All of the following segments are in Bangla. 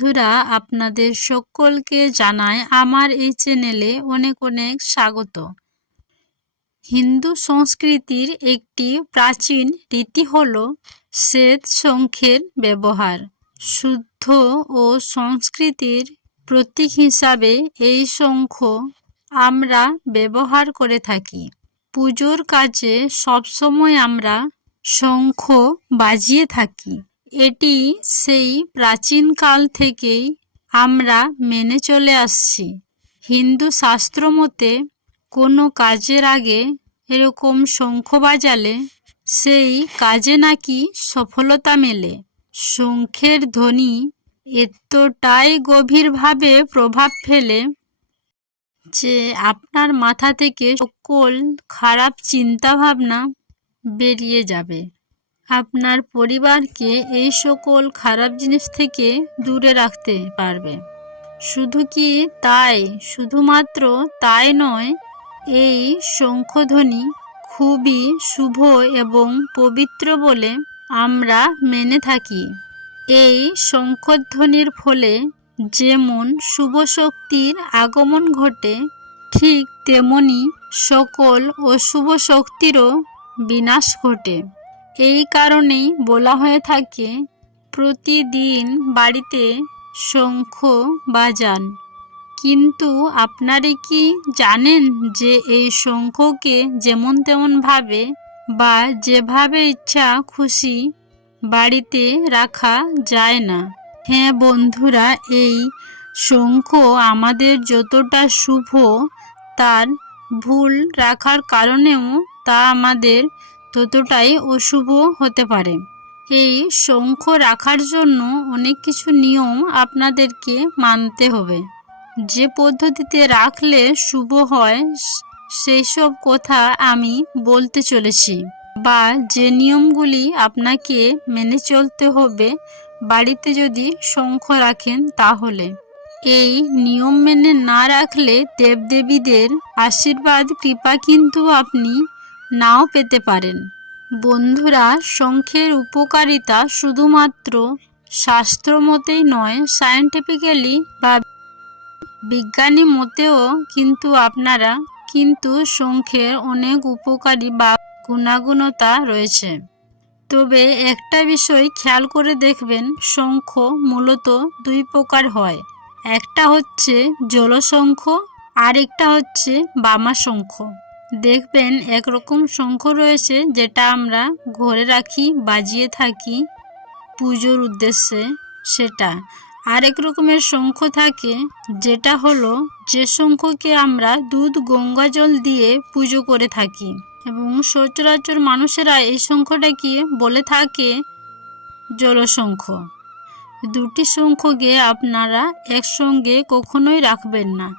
বন্ধুরা, আপনাদের সকলকে জানাই আমার এই চ্যানেলে অনেক অনেক স্বাগত। হিন্দু সংস্কৃতির একটি প্রাচীন রীতি হল শ্বেত শঙ্খের ব্যবহার। শুদ্ধ ও সংস্কৃতির প্রতীক হিসাবে এই শঙ্খ আমরা ব্যবহার করে থাকি। পুজোর কাজে সবসময় আমরা শঙ্খ বাজিয়ে থাকি। এটি সেই প্রাচীনকাল থেকেই আমরা মেনে চলে আসছি। হিন্দু শাস্ত্র মতে কোনো কাজের আগে এরকম শঙ্খ বাজালে সেই কাজে নাকি সফলতা মেলে। শঙ্খের ধ্বনি এতটাই গভীরভাবে প্রভাব ফেলে যে আপনার মাথা থেকে সকল খারাপ চিন্তাভাবনা বেরিয়ে যাবে। আপনার পরিবারকে এই সকল খারাপ জিনিস থেকে দূরে রাখতে পারবে। শুধুমাত্র তাই নয়, এই শঙ্খধ্বনি খুবই শুভ এবং পবিত্র বলে আমরা মেনে থাকি। এই শঙ্খধ্বনির ফলে যেমন শুভ শক্তির আগমন ঘটে, ঠিক তেমনি সকল অশুভ শক্তিরও বিনাশ ঘটে। এই কারণেই বলা হয়ে থাকে প্রতিদিন বাড়িতে শঙ্খ বাজান। কিন্তু আপনারা কি জানেন যে এই শঙ্খকে যেমন তেমনভাবে বা যেভাবে ইচ্ছা খুশি বাড়িতে রাখা যায় না? হ্যাঁ বন্ধুরা, এই শঙ্খ আমাদের যতটা শুভ, তার ভুল রাখার কারণেও তা আমাদের ততটাই অশুভ হতে পারে। এই শঙ্খ রাখার জন্য অনেক কিছু নিয়ম আপনাদেরকে মানতে হবে। যে পদ্ধতিতে রাখলে শুভ হয় সেই সব কথা আমি বলতে চলেছি, বা যে নিয়মগুলি আপনাকে মেনে চলতে হবে বাড়িতে যদি শঙ্খ রাখেন তাহলে। এই নিয়ম মেনে না রাখলে দেবদেবীদের আশীর্বাদ কৃপা কিন্তু আপনি নাও পেতে পারেন। বন্ধুরা, শঙ্খের উপকারিতা শুধুমাত্র শাস্ত্র মতেই নয়, সায়েন্টিফিক্যালি বা বিজ্ঞানী মতেও কিন্তু শঙ্খের অনেক উপকারী বা গুণাগুণতা রয়েছে। তবে একটা বিষয় খেয়াল করে দেখবেন, শঙ্খ মূলত দুই প্রকার হয়। একটা হচ্ছে জলশঙ্খ, আর একটা হচ্ছে বামা শঙ্খ। দেখবেন একরকম শঙ্খ রয়েছে যেটা আমরা ঘরে রাখি, বাজিয়ে থাকি পুজোর উদ্দেশ্যে, সেটা। আরেক রকমের শঙ্খ থাকে যেটা হলো যে শঙ্খকে আমরা দুধ গঙ্গা জল দিয়ে পুজো করে থাকি, এবং সচরাচর মানুষেরা এই শঙ্খটাকে বলে থাকে জলশঙ্খ। দুটি শঙ্খকে আপনারা একসঙ্গে কখনোই রাখবেন না।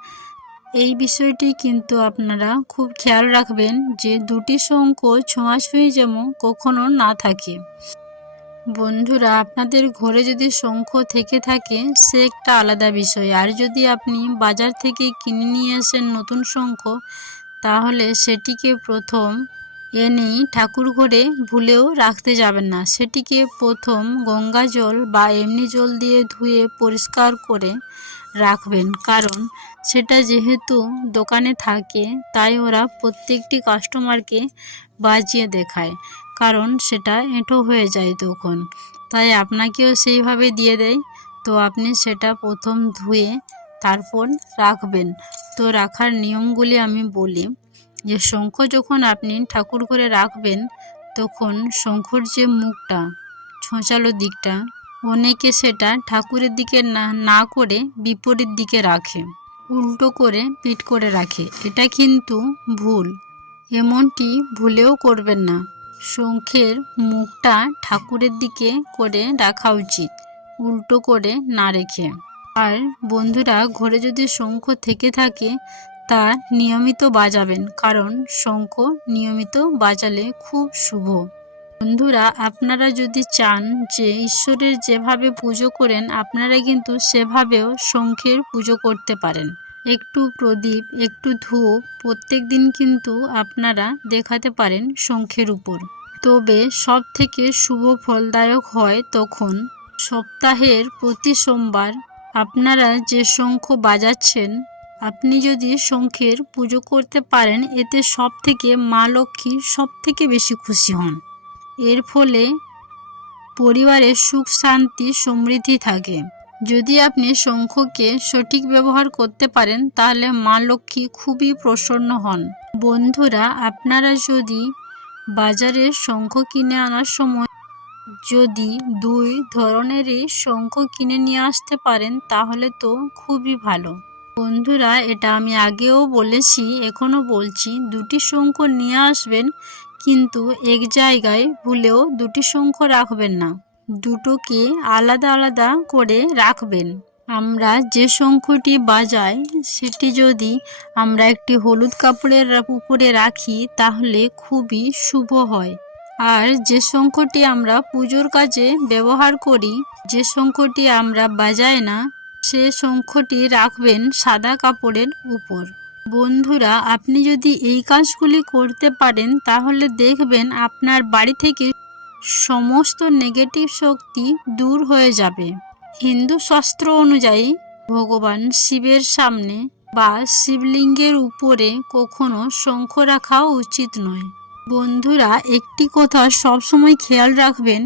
এই বিষয়টি কিন্তু আপনারা খুব খেয়াল রাখবেন যে দুটি শঙ্খ ছোঁয়াছুঁয়ি যেমন কখনো না থাকে। বন্ধুরা, আপনাদের ঘরে যদি শঙ্খ থেকে থাকে সে একটা আলাদা বিষয়, আর যদি আপনি বাজার থেকে কিনে নিয়ে আসেন নতুন শঙ্খ, তাহলে সেটিকে প্রথম এনেই ঠাকুর ঘরে ভুলেও রাখতে যাবেন না। সেটিকে প্রথম গঙ্গা জল বা এমনি জল দিয়ে ধুয়ে পরিষ্কার করে রাখবেন। কারণ সেটা যেহেতু দোকানে থাকে, তাই ওরা প্রত্যেকটি কাস্টমারকে বাজিয়ে দেখায়, কারণ সেটা এঁটো হয়ে যায় তখন, তাই আপনাকেও সেইভাবে দিয়ে দেয়। তো আপনি সেটা প্রথম ধুয়ে তারপর রাখবেন। তো রাখার নিয়মগুলি আমি বলি, যে শঙ্খ যখন আপনি ঠাকুর ঘরে রাখবেন, তখন শঙ্খর যে মুখটা, ছোঁচালো দিকটা, অনেকে সেটা ঠাকুরের দিকে না করে বিপরীত দিকে রাখে, উল্টো করে পিঠ করে রাখে। এটা কিন্তু ভুল, এমনটি ভুলেও করবেন না। শঙ্খের মুখটা ঠাকুরের দিকে করে রাখা উচিত, উল্টো করে না রেখে। আর বন্ধুরা, ঘরে যদি শঙ্খ থেকে থাকে তা নিয়মিত বাজাবেন, কারণ শঙ্খ নিয়মিত বাজালে খুব শুভ। বন্ধুরা, আপনারা যদি চান যে ঈশ্বরের যেভাবে পুজো করেন আপনারা কিন্তু সেভাবেও শঙ্খের পুজো করতে পারেন। একটু প্রদীপ, একটু ধূপ প্রত্যেক দিন কিন্তু আপনারা দেখাতে পারেন শঙ্খের উপর। তবে সব থেকে শুভ ফলদায়ক হয় তখন সপ্তাহের প্রতি সোমবার আপনারা যে শঙ্খ বাজাচ্ছেন, আপনি যদি শঙ্খের পুজো করতে পারেন, এতে সব থেকে মা লক্ষ্মী সব থেকে বেশি খুশি হন। এর ফলে পরিবারে সুখ শান্তি সমৃদ্ধি থাকে। যদি আপনি শঙ্খকে সঠিক ব্যবহার করতে পারেন তাহলে মা লক্ষ্মী খুবই প্রসন্ন হন। বন্ধুরা, আপনারা যদি বাজারে শঙ্খ কিনে আনার সময় যদি দুই ধরনেরই শঙ্খ কিনে নিয়ে আসতে পারেন তাহলে তো খুবই ভালো। বন্ধুরা, এটা আমি আগেও বলেছি, এখনও বলছি, দুটি শঙ্খ নিয়ে আসবেন, কিন্তু এক জায়গায় ভুলেও দুটি শঙ্খ রাখবেন না, দুটোকে আলাদা আলাদা করে রাখবেন। আমরা যে শঙ্খটি বাজাই সেটি যদি আমরা একটি হলুদ কাপড়ের উপরে রাখি তাহলে খুবই শুভ হয়। আর যে শঙ্খটি আমরা পুজোর কাজে ব্যবহার করি, যে শঙ্খটি আমরা বাজাই না, সে শঙ্খটি রাখবেন সাদা কাপড়ের উপর। বন্ধুরা, আপনি যদি এই কাজগুলি করতে পারেন তাহলে দেখবেন আপনার বাড়ি থেকে সমস্ত নেগেটিভ শক্তি দূর হয়ে যাবে। হিন্দু শাস্ত্র অনুযায়ী ভগবান শিবের সামনে বা শিবলিঙ্গের উপরে কখনো শঙ্খ রাখা উচিত নয়। বন্ধুরা, একটি কথা সবসময় খেয়াল রাখবেন,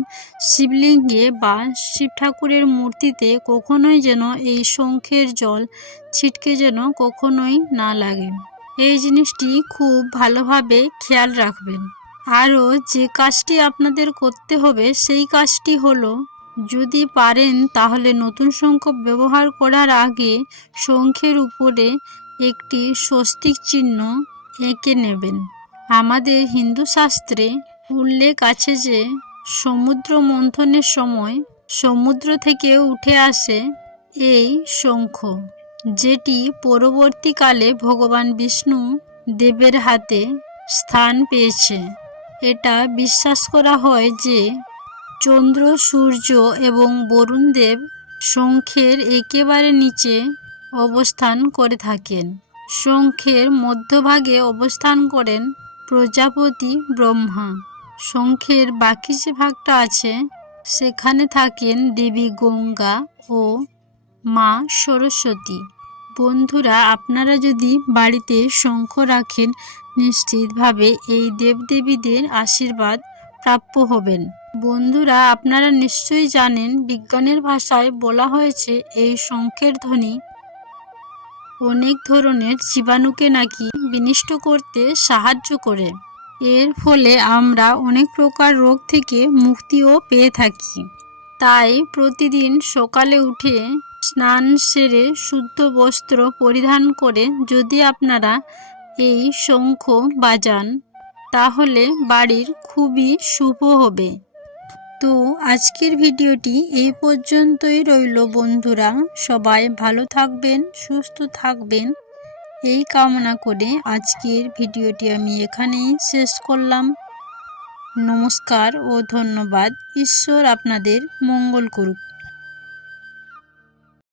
শিবলিঙ্গে বা শিব ঠাকুরের মূর্তিতে কখনোই যেন এই শঙ্খের জল ছিটকে যেন কখনোই না লাগে। এই জিনিসটি খুব ভালোভাবে খেয়াল রাখবেন। আরও যে কাজটি আপনাদের করতে হবে সেই কাজটি হলো, যদি পারেন তাহলে নতুন শঙ্খ ব্যবহার করার আগে শঙ্খের উপরে একটি স্বস্তিক চিহ্ন এঁকে নেবেন। আমাদের হিন্দু শাস্ত্রে উল্লেখ আছে যে সমুদ্র মন্থনের সময় সমুদ্র থেকে উঠে আসে এই শঙ্খ, যেটি পরবর্তীকালে ভগবান বিষ্ণু দেবের হাতে স্থান পেয়েছে। এটা বিশ্বাস করা হয় যে চন্দ্র, সূর্য এবং বরুণ দেব শঙ্খের একেবারে নিচে অবস্থান করে থাকেন। শঙ্খের মধ্যভাগে অবস্থান করেন প্রজাপতি ব্রহ্মা। শঙ্খের বাকি যে ভাগটা আছে সেখানে থাকেন দেবী গঙ্গা ও মা সরস্বতী। বন্ধুরা, আপনারা যদি বাড়িতে শঙ্খ রাখেন নিশ্চিতভাবে এই দেবদেবীদের আশীর্বাদ প্রাপ্য হবেন। বন্ধুরা, আপনারা নিশ্চয়ই জানেন, বিজ্ঞানের ভাষায় বলা হয়েছে এই শঙ্খের ধ্বনি অনেক ধরনের জীবাণুকে নাকি বিনষ্ট করতে সাহায্য করে। এর ফলে আমরা অনেক প্রকার রোগ থেকে মুক্তিও পেয়ে থাকি। তাই প্রতিদিন সকালে উঠে স্নান সেরে শুদ্ধ বস্ত্র পরিধান করে যদি আপনারা এই শঙ্খ বাজান তাহলে বাড়ির খুবই শুভ হবে। তো আজকের ভিডিওটি এই পর্যন্তই রইল। বন্ধুরা, সবাই ভালো থাকবেন, সুস্থ থাকবেন এই কামনা করে আজকের ভিডিওটি আমি এখানেই শেষ করলাম। নমস্কার ও ধন্যবাদ। ঈশ্বর আপনাদের মঙ্গল করুক।